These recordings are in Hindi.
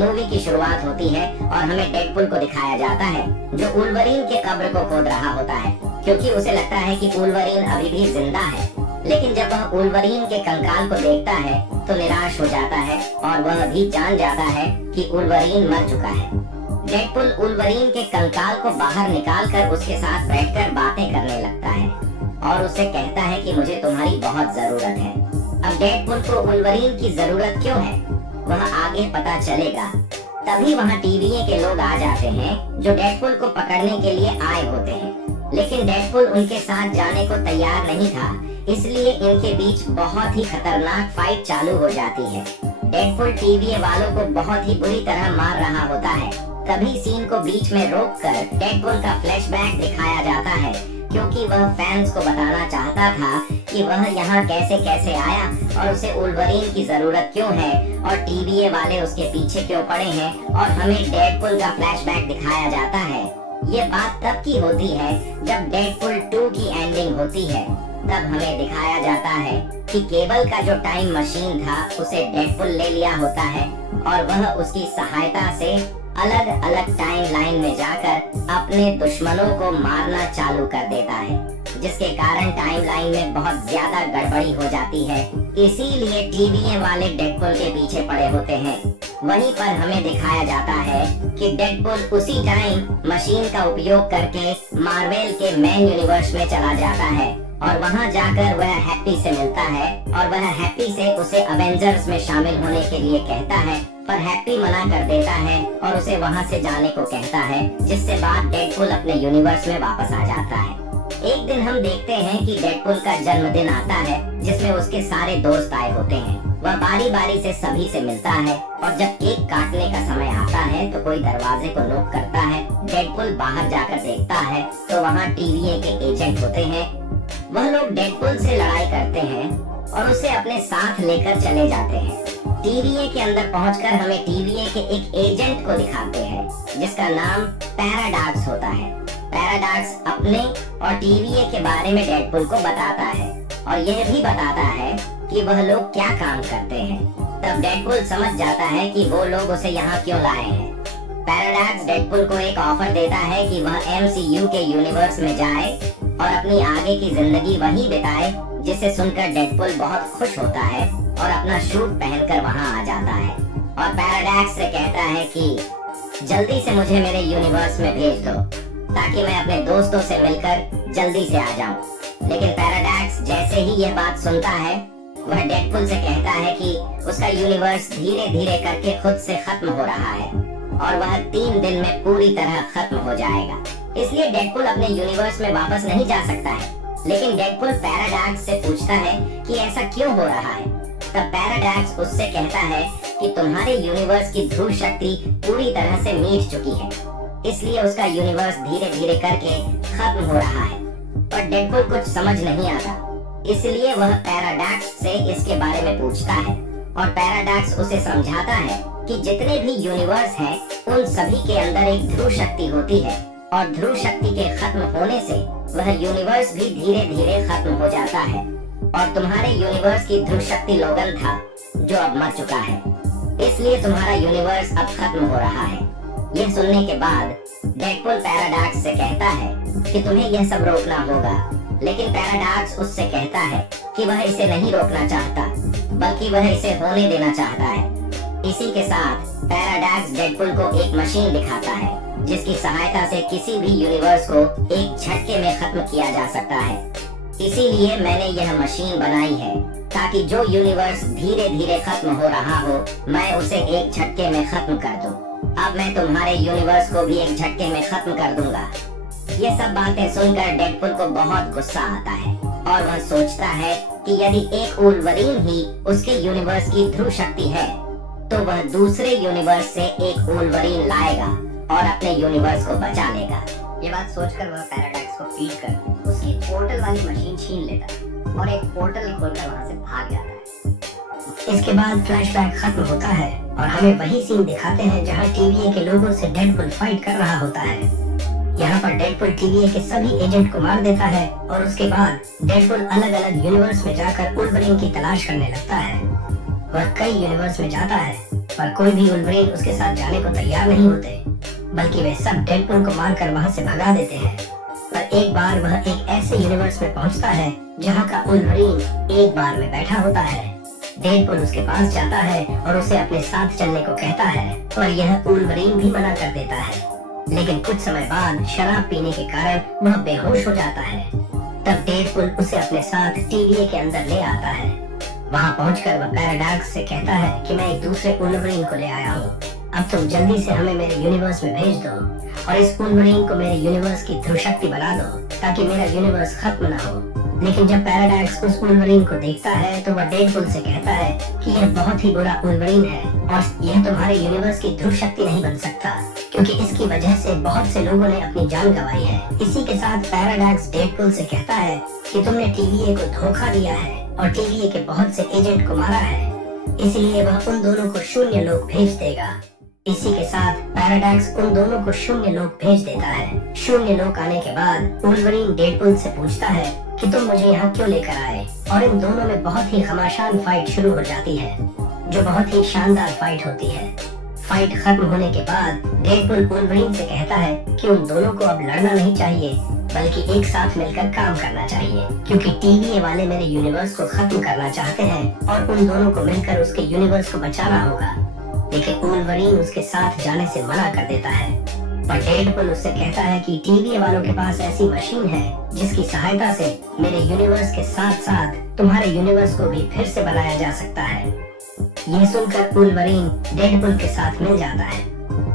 मूवी की शुरुआत होती है और हमें डेडपुल को दिखाया जाता है जो वुल्वरीन के कब्र को खोद रहा होता है, क्योंकि उसे लगता है कि वुल्वरीन अभी भी जिंदा है। लेकिन जब वह वुल्वरीन के कंकाल को देखता है तो निराश हो जाता है और वह भी जान जाता है कि वुल्वरीन मर चुका है। डेडपुल वुल्वरीन के कंकाल को बाहर निकालकर उसके साथ बैठकर बातें करने लगता है और उससे कहता है कि मुझे तुम्हारी बहुत जरूरत है। अब डेडपुल को वुल्वरीन की जरूरत क्यों है वह आगे पता चलेगा। तभी वहाँ टीवीए के लोग आ जाते हैं जो डेडपुल को पकड़ने के लिए आए होते हैं, लेकिन डेडपुल उनके साथ जाने को तैयार नहीं था, इसलिए इनके बीच बहुत ही खतरनाक फाइट चालू हो जाती है। डेडपुल टीवीए वालों को बहुत ही बुरी तरह मार रहा होता है। तभी सीन को बीच में रोककर डेडपुल का फ्लैशबैक दिखाया जाता है, क्योंकि वह फैंस को बताना चाहता था कि वह यहाँ कैसे कैसे आया और उसे वुल्वरीन की जरूरत क्यों है और टीवीए वाले उसके पीछे क्यों पड़े हैं, और हमें डेडपुल का फ्लैशबैक दिखाया जाता है। ये बात तब की होती है जब डेडपुल 2 की एंडिंग होती है। तब हमें दिखाया जाता है कि केबल का जो टाइम मशीन था उसे डेडपुल ले लिया होता है और वह उसकी सहायता से अलग अलग टाइम लाइन में जाकर अपने दुश्मनों को मारना चालू कर देता है, जिसके कारण टाइम लाइन में बहुत ज्यादा गड़बड़ी हो जाती है। इसीलिए टीवीए वाले डेडपुल के पीछे पड़े होते हैं। वहीं पर हमें दिखाया जाता है कि डेडपुल उसी टाइम मशीन का उपयोग करके मार्वेल के मेन यूनिवर्स में चला जाता है और वहां जाकर वह हैप्पी से मिलता है और वह हैप्पी से उसे अवेंजर्स में शामिल होने के लिए कहता है, पर हैप्पी मना कर देता है और उसे वहां से जाने को कहता है, जिससे बाद डेडपुल अपने यूनिवर्स में वापस आ जाता है। एक दिन हम देखते हैं कि डेडपुल का जन्मदिन आता है जिसमें उसके सारे दोस्त आए होते हैं। वह बारी बारी से सभी से मिलता है और जब केक काटने का समय आता है तो कोई दरवाजे को नॉक करता है। डेडपुल बाहर जाकर देखता है तो वहाँ टीवीए के एजेंट होते हैं। वह लोग डेडपुल से लड़ाई करते हैं और उसे अपने साथ लेकर चले जाते हैं। टीवीए के अंदर पहुंचकर हमें टीवीए के एक एजेंट को दिखाते हैं जिसका नाम पैराडॉक्स होता है। पैराडॉक्स अपने और टीवीए के बारे में डेडपुल को बताता है और यह भी बताता है कि वह लोग क्या काम करते हैं। तब डेडपुल समझ जाता है कि वो लोग उसे यहाँ क्यों लाए हैं। पैराडॉक्स डेडपुल को एक ऑफर देता है कि वह MCU के यूनिवर्स में जाए और अपनी आगे की जिंदगी वहीं बिताए, जिसे सुनकर डेडपुल बहुत खुश होता है और अपना सूट पहनकर वहां आ जाता है और पैराडॉक्स से कहता है कि जल्दी से मुझे मेरे यूनिवर्स में भेज दो ताकि मैं अपने दोस्तों से मिलकर जल्दी से आ जाऊं। लेकिन पैराडॉक्स जैसे ही यह बात सुनता है वह डेडपुल से कहता है कि उसका यूनिवर्स धीरे धीरे करके खुद से खत्म हो रहा है और वह 3 दिन में पूरी तरह खत्म हो जाएगा। इसलिए डेडपुल अपने यूनिवर्स में वापस नहीं जा सकता है। लेकिन डेडपुल पैराडॉक्स से पूछता है कि ऐसा क्यों हो रहा है। तब पैराडॉक्स उससे कहता है कि तुम्हारे यूनिवर्स की ध्रुव शक्ति पूरी तरह से मीट चुकी है, इसलिए उसका यूनिवर्स धीरे धीरे करके खत्म हो रहा है। पर डेडपुल कुछ समझ नहीं आता, इसलिए वह पैराडॉक्स से इसके बारे में पूछता है और पैराडॉक्स उसे समझाता है कि जितने भी यूनिवर्स हैं उन सभी के अंदर एक ध्रुव शक्ति होती है और ध्रुव शक्ति के खत्म होने से वह यूनिवर्स भी धीरे धीरे खत्म हो जाता है और तुम्हारे यूनिवर्स की ध्रुव शक्ति लोगन था जो अब मर चुका है, इसलिए तुम्हारा यूनिवर्स अब खत्म हो रहा है। यह सुनने के बाद डेडपुल पैराडॉक्स से कहता है कि तुम्हें यह सब रोकना होगा, लेकिन पैराडॉक्स उससे कहता है कि वह इसे नहीं रोकना चाहता बल्कि वह इसे होने देना चाहता है। इसी के साथ पैराडॉक्स डेडपुल को एक मशीन दिखाता है जिसकी सहायता से किसी भी यूनिवर्स को एक झटके में खत्म किया जा सकता है। इसीलिए मैंने यह मशीन बनाई है ताकि जो यूनिवर्स धीरे धीरे खत्म हो रहा हो मैं उसे एक झटके में खत्म कर दूं। अब मैं तुम्हारे यूनिवर्स को भी एक झटके में खत्म कर दूंगा। ये सब बातें सुनकर डेडपुल को बहुत गुस्सा आता है और वह सोचता है कि यदि एक वुल्वरीन ही उसके यूनिवर्स की ध्रुव शक्ति है तो वह दूसरे यूनिवर्स से एक वुल्वरीन लाएगा और अपने यूनिवर्स को बचा लेगा। ये बात सोचकर वह पैराडॉक्स को पीट कर उसकी पोर्टल वाली मशीन छीन लेता है और एक पोर्टल खोलकर वहां से भाग जाता है। इसके बाद फ्लैशबैक खत्म होता है और हमें वही सीन दिखाते हैं जहां टीवीए के लोगों से डेडपुल फाइट कर रहा होता है। यहाँ पर डेडपुल टीवीए के सभी एजेंट को मार देता है और उसके बाद डेडपुल अलग अलग यूनिवर्स में जाकर वुल्वरीन की तलाश करने लगता है। वह कई यूनिवर्स में जाता है पर कोई भी वुल्वरीन उसके साथ जाने को तैयार नहीं होते, बल्कि वे सब डेडपुल को मारकर वहाँ से भगा देते हैं। पर एक बार वह एक ऐसे यूनिवर्स में पहुँचता है जहाँ का वुल्वरीन एक बार में बैठा होता है। डेडपुल उसके पास जाता है और उसे अपने साथ चलने को कहता है, और यह वुल्वरीन भी मना कर देता है। लेकिन कुछ समय बाद शराब पीने के कारण वह बेहोश हो जाता है। तब डेडपुल उसे अपने साथ टीवीए के अंदर ले आता है। वहाँ पहुंचकर वह पैराडॉक्स से कहता है कि मैं एक दूसरे वुल्वरीन को ले आया हूँ, अब तुम जल्दी से हमें मेरे यूनिवर्स में भेज दो और इस वुल्वरीन को मेरे यूनिवर्स की ध्रुव शक्ति बना दो ताकि मेरा यूनिवर्स खत्म न हो। लेकिन जब पैराडॉक्स उस वुल्वरीन को देखता है तो वह डेडपुल से कहता है कि यह बहुत ही बुरा वुल्वरीन है और यह तुम्हारे यूनिवर्स की ध्रुव शक्ति नहीं बन सकता, क्योंकि इसकी वजह से बहुत से लोगों ने अपनी जान गंवाई है। इसी के साथ पैराडॉक्स डेडपुल से कहता है कि तुमने टीवीए को धोखा दिया है और टीवीए के बहुत से एजेंट को मारा है, इसलिए वह उन दोनों को शून्य लोक भेज देगा। इसी के साथ पैराडॉक्स उन दोनों को शून्य लोक भेज देता है। शून्य लोक आने के बाद वुल्वरीन डेडपुल से पूछता है कि तुम मुझे यहाँ क्यों लेकर आए, और इन दोनों में बहुत ही घमासान फाइट शुरू हो जाती है, जो बहुत ही शानदार फाइट होती है। फाइट खत्म होने के बाद डेडपुल वुल्वरीन से कहता है कि उन दोनों को अब लड़ना नहीं चाहिए, बल्कि एक साथ मिलकर काम करना चाहिए, क्योंकि टीवीए वाले मेरे यूनिवर्स को खत्म करना चाहते हैं और उन दोनों को मिलकर उसके यूनिवर्स को बचाना होगा। लेकिन वुल्वरीन उसके साथ जाने से मना कर देता है, पर डेडपुल उससे कहता है कि टीवीए वालों के पास ऐसी मशीन है जिसकी सहायता से मेरे यूनिवर्स के साथ साथ तुम्हारे यूनिवर्स को भी फिर से बनाया जा सकता है। ये सुनकर वुल्वरीन डेडपुल के साथ मिल जाता है।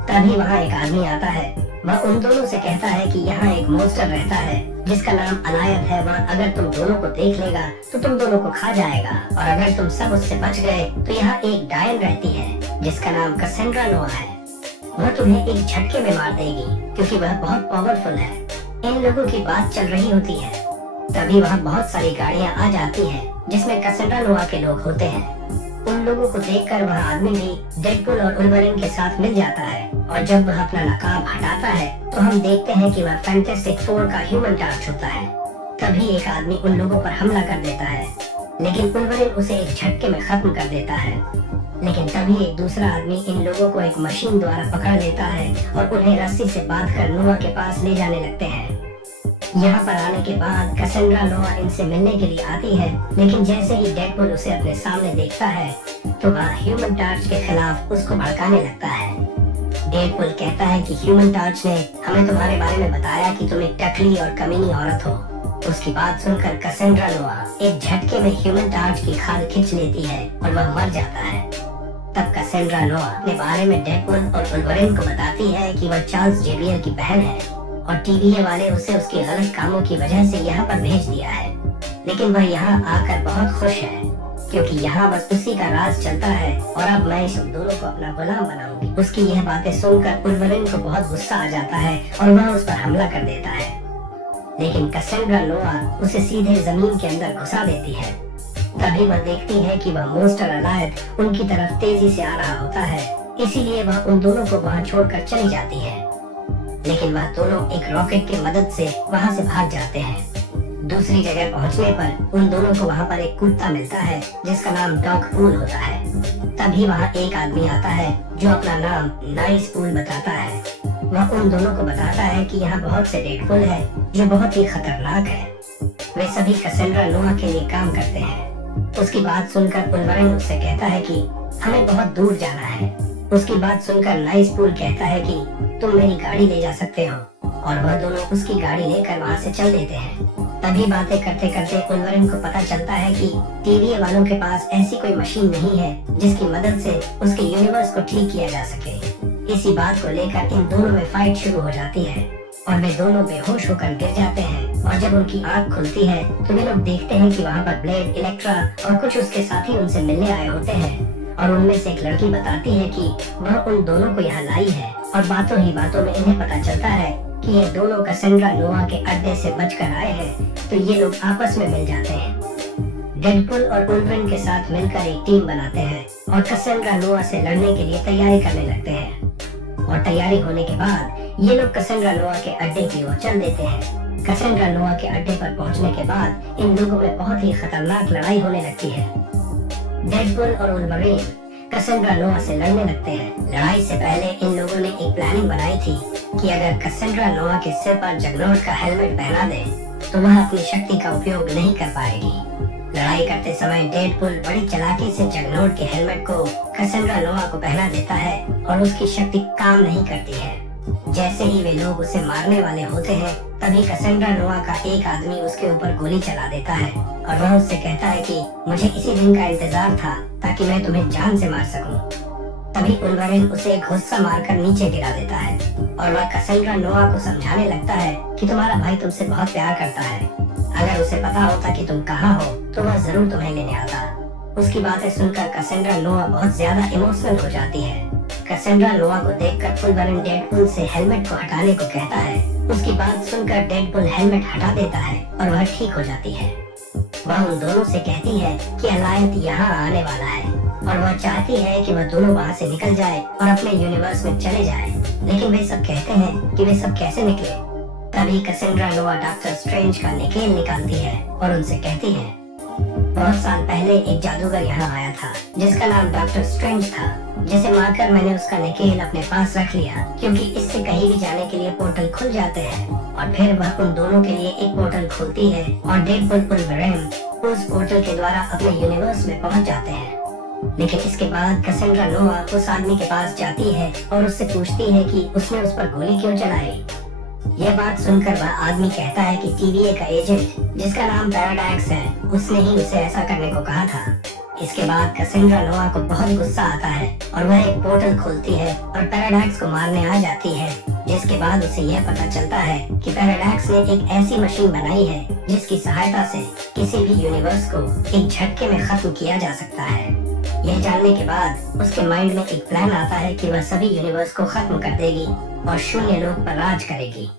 तभी वहाँ एक आदमी आता है। वह उन दोनों से कहता है कि यहाँ एक मॉन्स्टर रहता है जिसका नाम अनायत है। वह अगर तुम दोनों को देख लेगा तो तुम दोनों को खा जाएगा, और अगर तुम सब उससे बच गए तो यहाँ एक डायन रहती है जिसका नाम कसेंड्रा नोआ है। वह तुम्हें एक झटके में मार देगी क्योंकि वह बहुत पावरफुल है। इन लोगों की बात चल रही होती है। तभी वहाँ बहुत सारी गाड़ियाँ आ जाती हैं जिसमें कसेंड्रा नोआ के लोग होते हैं। उन लोगों को देखकर वह आदमी भी डेडपुल और वुल्वरीन के साथ मिल जाता है, और जब वह अपना नकाब हटाता है तो हम देखते हैं कि वह फैंटास्टिक फोर का ह्यूमन टार्च होता है। तभी एक आदमी उन लोगों पर हमला कर देता है, लेकिन वुल्वरीन उसे एक झटके में खत्म कर देता है। लेकिन तभी एक दूसरा आदमी इन लोगों को एक मशीन द्वारा पकड़ लेता है और उन्हें रस्सी से बांधकर नोआ के पास ले जाने लगते हैं। यहाँ पर आने के बाद कसेंड्रा नोआ इनसे मिलने के लिए आती है, लेकिन जैसे ही डेडपुल उसे अपने सामने देखता है तो वह ह्यूमन टार्च के खिलाफ उसको भड़काने लगता है। डेडपुल कहता है कि ह्यूमन टार्च ने हमें तुम्हारे बारे में बताया कि तुम एक टकली और कमीनी औरत हो। उसकी बात सुनकर कसेंड्रा नोआ एक झटके में ह्यूमन टार्च की खाल खींच लेती है और वह मर जाता है। तब कसेंड्रा नोआ अपने बारे में डेडपुल और वुल्वरीन को बताती है कि वह चार्ल्स जेवियर की बहन है और टीवीए वाले उसे उसके गलत कामों की वजह से यहाँ पर भेज दिया है। लेकिन वह यहाँ आकर बहुत खुश है, क्योंकि यहाँ बस उसी का राज चलता है और अब मैं इस दोनों को अपना गुलाम बनाऊंगी। उसकी यह बातें सुनकर वुल्वरीन को बहुत गुस्सा आ जाता है और वह उस पर हमला कर देता है। लेकिन कसेंड्रा नोआ उसे सीधे जमीन के अंदर घुसा देती है। तभी वह देखती है कि वह मॉन्स्टर अनायत उनकी तरफ तेजी से आ रहा होता है, इसीलिए वह उन दोनों को वहाँ छोड़कर चली जाती है। लेकिन वह दोनों एक रॉकेट की मदद से वहाँ से भाग जाते हैं। दूसरी जगह पहुँचने पर उन दोनों को वहाँ पर एक कुत्ता मिलता है जिसका नाम डॉग पूल होता है। तभी वहाँ एक आदमी आता है जो अपना नाम नाइस पूल बताता है। वह उन दोनों को बताता है कि यहाँ बहुत से डेडपुल है जो बहुत ही खतरनाक है। वे सभी कसेंड्रा नोआ के लिए काम करते हैं। उसकी बात सुनकर वुल्वरीन उससे कहता है कि हमें बहुत दूर जाना है। उसकी बात सुनकर नाइस पूल कहता है कि तुम मेरी गाड़ी ले जा सकते हो, और वह दोनों उसकी गाड़ी लेकर वहाँ से चल देते हैं। तभी बातें करते करते वुल्वरीन को पता चलता है कि टीवीए वालों के पास ऐसी कोई मशीन नहीं है जिसकी मदद से उसके यूनिवर्स को ठीक किया जा सके। इसी बात को लेकर इन दोनों में फाइट शुरू हो जाती है और वे दोनों बेहोश होकर गिर जाते हैं। और जब उनकी आंख खुलती है तो वे लोग देखते हैं कि वहाँ पर ब्लेड, इलेक्ट्रा और कुछ उसके साथी उनसे मिलने आए होते हैं, और उनमें से एक लड़की बताती है कि वह उन दोनों को यहाँ लाई है। और बातों ही बातों में इन्हें पता चलता है कि ये दोनों कसेंड्रा नोआ के अड्डे से बचकर आए हैं, तो ये लोग आपस में मिल जाते हैं। डेडपुल और वुल्वरीन के साथ मिलकर एक टीम बनाते हैं और कसेंड्रा नोआ से लड़ने के लिए तैयारी करने लगते हैं। और तैयारी होने के बाद ये लोग कसेंड्रा नोआ के अड्डे की ओर चल देते हैं। कसेंड्रा नोआ के अड्डे पर पहुंचने के बाद इन लोगों में बहुत ही खतरनाक लड़ाई होने लगती है। डेडपुल और वुल्वरीन कैसेंड्रा नोवा से लड़ने लगते हैं। लड़ाई से पहले इन लोगों ने एक प्लानिंग बनाई थी कि अगर कैसेंड्रा नोवा के सिर पर जगनॉट का हेलमेट पहना दे तो वह अपनी शक्ति का उपयोग नहीं कर पाएगी। लड़ाई करते समय डेडपुल बड़ी चालाकी से जगनॉट के हेलमेट को कैसेंड्रा नोवा को पहना देता है और उसकी शक्ति काम नहीं करती है। जैसे ही वे लोग उसे मारने वाले होते हैं तभी कैसेंड्रा नोवा का एक आदमी उसके ऊपर गोली चला देता है और वह उससे कहता है कि मुझे इसी दिन का इंतजार था ताकि मैं तुम्हें जान से मार सकूं। तभी वुल्वरीन उसे घुस्सा मारकर नीचे गिरा देता है और वह कैसेंड्रा नोवा को समझाने लगता है कि तुम्हारा भाई तुमसे बहुत प्यार करता है। अगर उसे पता होता कि तुम कहाँ हो तो वह जरूर तुम्हें लेने आता। उसकी बातें सुनकर कैसेंड्रा नोवा बहुत ज्यादा इमोशनल हो जाती है। कैसेंड्रा नोवा को देखकर वुल्वरीन डेडपुल से हेलमेट को हटाने को कहता है। उसकी बात सुनकर डेडपुल हेलमेट हटा देता है और वह ठीक हो जाती है। वह उन दोनों से कहती है कि अलायंस यहाँ आने वाला है और वह चाहती है कि वह दोनों वहाँ से निकल जाए और अपने यूनिवर्स में चले जाए, लेकिन वे सब कहते हैं कि वे सब कैसे निकले। तभी कैसेंड्रा नोवा डॉक्टर स्ट्रेंज का निकेल निकालती है और उनसे कहती है बहुत साल पहले एक जादूगर यहाँ आया था जिसका नाम डॉक्टर स्ट्रेंज था, जिसे मारकर मैंने उसका निकेल अपने पास रख लिया क्योंकि इससे कहीं भी जाने के लिए पोर्टल खुल जाते हैं। और फिर वह उन दोनों के लिए एक पोर्टल खोलती है और डेडपुल वुल्वरीन उस पोर्टल के द्वारा अपने यूनिवर्स में पहुंच जाते हैं। लेकिन इसके बाद कैसेंड्रा नोवा उस आदमी के पास जाती है और उससे पूछती है कि उसने उस पर गोली क्यों चलाई। यह बात सुनकर वह आदमी कहता है कि टीवीए का एजेंट जिसका नाम पैराडॉक्स है उसने ही उसे ऐसा करने को कहा था। इसके बाद कैसेंड्रा नोवा को बहुत गुस्सा आता है और वह एक पोर्टल खोलती है और पैराडॉक्स को मारने आ जाती है, जिसके बाद उसे यह पता चलता है कि पैराडॉक्स ने एक ऐसी मशीन बनाई है जिसकी सहायता से किसी भी यूनिवर्स को एक झटके में खत्म किया जा सकता है। यह जानने के बाद उसके माइंड में एक प्लान आता है कि वह सभी यूनिवर्स को खत्म कर देगी और शून्य लोक पर राज करेगी।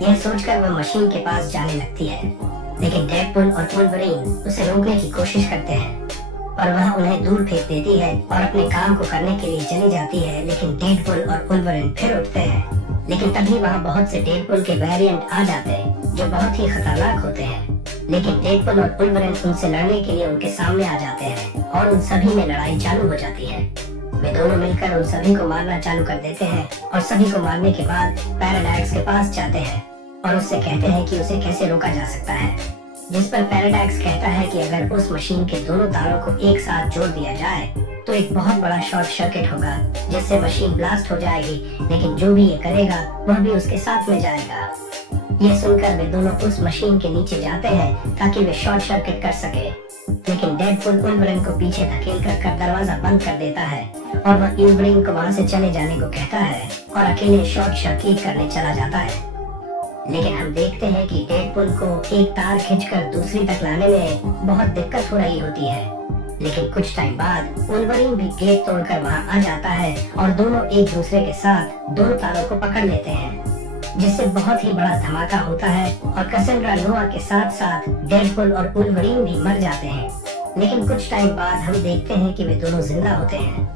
यह सोचकर वह मशीन के पास जाने लगती है, लेकिन डेडपुल और वुल्वरीन उसे रोकने की कोशिश करते हैं और वह उन्हें दूर फेंक देती है और अपने काम को करने के लिए चली जाती है। लेकिन डेडपुल और वुल्वरीन फिर उठते हैं, लेकिन तभी वहाँ बहुत से डेडपुल के वेरिएंट आ जाते हैं जो बहुत ही खतरनाक होते हैं। लेकिन डेडपुल और वुल्वरीन उनसे लड़ने के लिए उनके सामने आ जाते हैं और उन सभी में लड़ाई चालू हो जाती है। वे दोनों मिलकर उन सभी को मारना चालू कर देते हैं और सभी को मारने के बाद पैराडॉक्स के पास जाते हैं और उससे कहते हैं कि उसे कैसे रोका जा सकता है। जिस पर पैराडॉक्स कहता है कि अगर उस मशीन के दोनों तारों को एक साथ जोड़ दिया जाए तो एक बहुत बड़ा शॉर्ट सर्किट होगा जिससे मशीन ब्लास्ट हो जाएगी, लेकिन जो भी ये करेगा वह भी उसके साथ में जाएगा। ये सुनकर वे दोनों उस मशीन के नीचे जाते हैं ताकि वे शॉर्ट सर्किट कर सके, लेकिन डेडपुल वुल्वरीन को पीछे धकेल कर दरवाजा बंद कर देता है और वह वुल्वरीन को वहाँ से चले जाने को कहता है और अकेले शॉर्ट सर्किट करने चला जाता है। लेकिन हम देखते हैं कि डेडपुल को एक तार खींचकर दूसरी तक लाने में बहुत दिक्कत हो रही होती है, लेकिन कुछ टाइम बाद वुल्वरीन भी गेट तोड़कर वहाँ आ जाता है और दोनों एक दूसरे के साथ दोनों तारों को पकड़ लेते हैं, जिससे बहुत ही बड़ा धमाका होता है और कैसेंड्रा नोवा के साथ साथ डेडपुल और वुल्वरीन भी मर जाते हैं। लेकिन कुछ टाइम बाद हम देखते हैं कि वे दोनों जिंदा होते हैं।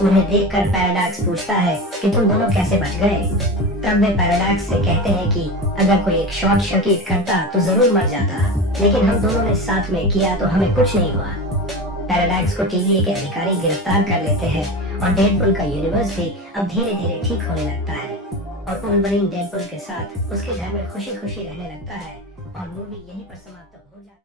उन्हें देखकर पैराडॉक्स पूछता है कि तुम दोनों कैसे बच गए। तब वे पैराडॉक्स से कहते हैं कि अगर कोई एक शॉर्ट सर्किट करता तो जरूर मर जाता, लेकिन हम दोनों ने साथ में किया तो हमें कुछ नहीं हुआ। पैराडॉक्स को टीवीए के अधिकारी गिरफ्तार कर लेते हैं और डेडपुल का यूनिवर्स भी अब धीरे धीरे ठीक होने लगता है और वुल्वरीन डेडपुल के साथ उसके घर में खुशी खुशी रहने लगता है और मूवी यहीं पर समाप्त हो जाती है।